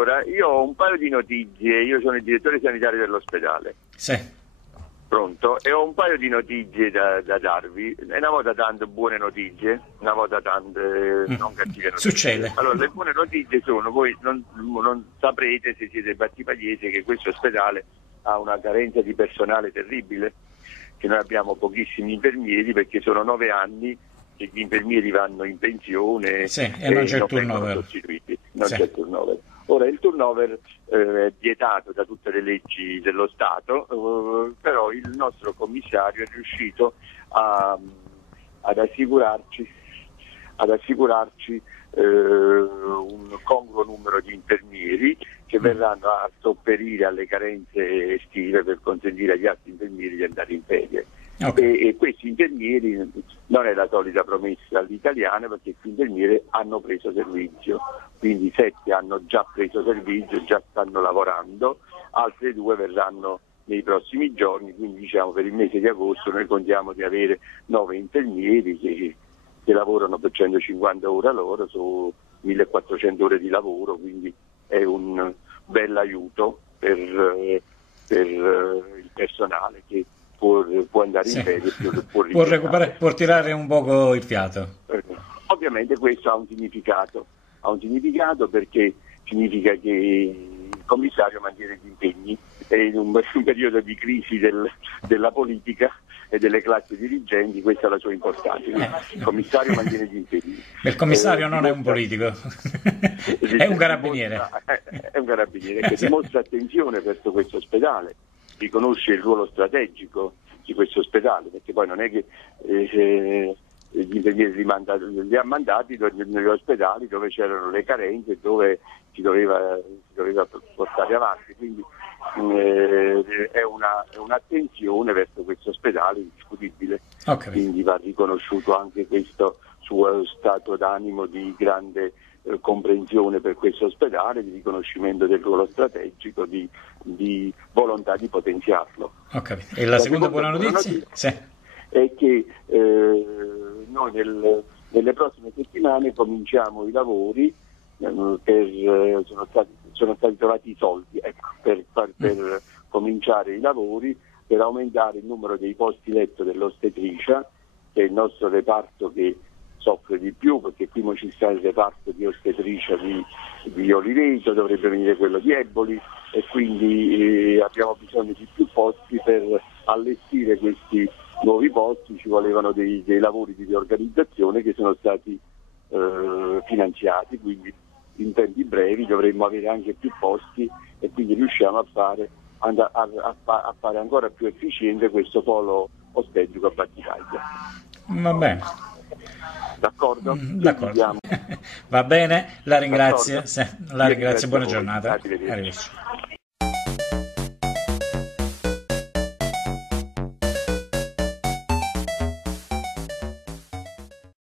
Allora, io ho un paio di notizie, io sono il direttore sanitario dell'ospedale. Sì. Pronto? E ho un paio di notizie da darvi, e una volta tante buone notizie, una volta tante non cattive notizie. Succede. Allora, le buone notizie sono, voi non saprete, se siete battipagliesi, che questo ospedale ha una carenza di personale terribile, che noi abbiamo pochissimi infermieri perché sono 9 anni che gli infermieri vanno in pensione e non c'è il turnover. Sostituiti, non c'è il turnover. Ora il turnover è vietato da tutte le leggi dello Stato, però il nostro commissario è riuscito ad assicurarci un congruo numero di infermieri che verranno a sopperire alle carenze estive per consentire agli altri infermieri di andare in ferie. Okay. E questi infermieri non è la solita promessa all'italiana, perché questi infermieri hanno preso servizio, quindi 7 hanno già preso servizio, già stanno lavorando, altre 2 verranno nei prossimi giorni, quindi diciamo per il mese di agosto noi contiamo di avere 9 infermieri che lavorano per 150 ore loro su 1400 ore di lavoro, quindi è un bel aiuto per il personale che può andare in ferie, può recuperare, può tirare un poco il fiato. Ovviamente questo ha un significato perché significa che il commissario mantiene gli impegni, e in un periodo di crisi della politica e delle classi dirigenti questa è la sua importanza. Il commissario mantiene gli impegni. Il commissario non è un politico, è un carabiniere. È un carabiniere che dimostra attenzione verso questo ospedale, riconosce il ruolo strategico di questo ospedale, perché poi non è che gli infermieri li ha mandati negli ospedali dove c'erano le carenze, dove si doveva portare avanti, quindi è un'attenzione verso questo ospedale indiscutibile. Okay. Quindi va riconosciuto anche questo suo stato d'animo di grande comprensione per questo ospedale, di riconoscimento del ruolo strategico, di volontà di potenziarlo. Okay. E la seconda buona notizia? Sì. È che noi nelle prossime settimane cominciamo i lavori, sono stati trovati i soldi per cominciare i lavori per aumentare il numero dei posti letto dell'ostetricia, che è il nostro reparto che soffre di più, perché qui ci sta il reparto di ostetricia di Oliveto, dovrebbe venire quello di Eboli, e quindi abbiamo bisogno di più posti. Per allestire questi nuovi posti ci volevano dei lavori di riorganizzazione che sono stati finanziati, quindi in tempi brevi dovremmo avere anche più posti e quindi riusciamo a fare ancora più efficiente questo polo ostetrico a Battipaglia. Va bene. D'accordo? D'accordo. Va bene, la ringrazio. La ringrazio, buona giornata. Arrivederci.